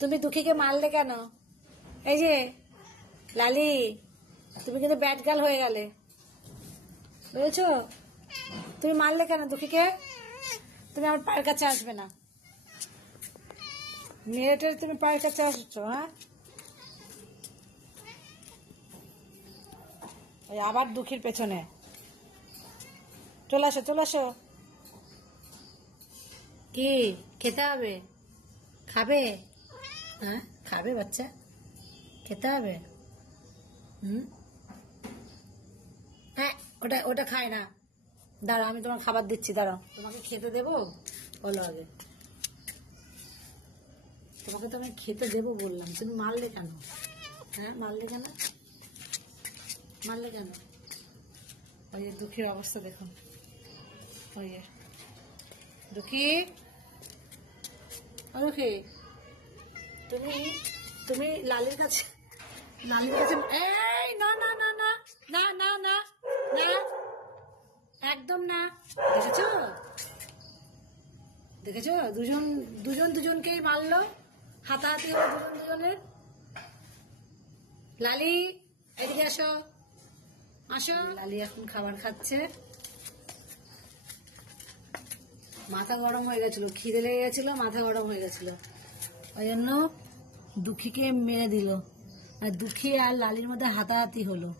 তুমি দুঃখীকে মারলে কেন? এই যে লালি, তুমি কিন্তু ব্যাড গার্ল হয়ে গেলে, বুঝেছো? তুমি মারলে কেন দুঃখীকে? তুমি আমার পায়ের কাছে আসবে না, মেয়েটার তুমি পায়ের কাছে আসছো। হ্যাঁ, ওই আবার দুঃখীর পেছনে চলে আসো, চলে আসো। কি খেতে হবে? খাবে? হ্যাঁ খাবে বাচ্চা, খেতে হবে। হ্যাঁ, ওটা ওটা খায় না। দাঁড়াও, আমি তোমার খাবার দিচ্ছি, দাঁড়াও। তোমাকে খেতে দেবো বলো আগে। তোমাকে তো আমি খেতে দেবো বললাম, তুমি মারলে কেন? হ্যাঁ মারলে কেন? মারলে কেন? ওই দুঃখীর অবস্থা দেখুন। ওই দুঃখী, দুঃখী, তুমি তুমি লালির কাছে, লালির কাছে। এই না না না না না না না না, একদম না। দেখেছো, দেখেছো? দুজন দুজন দুজনকেই মারলো, হাতাহাতি হলো দুজন দুজনের। লালি এদিকে আসো, আসো। লালি এখন খাবার খাচ্ছে। মাথা গরম হয়ে গেছিল, খিদে লেগে গেছিল, মাথা গরম হয়ে গেছিল, ওই জন্য দুঃখীকে মেরে দিল। আর দুঃখী আর লালির মধ্যে হাতাহাতি হলো।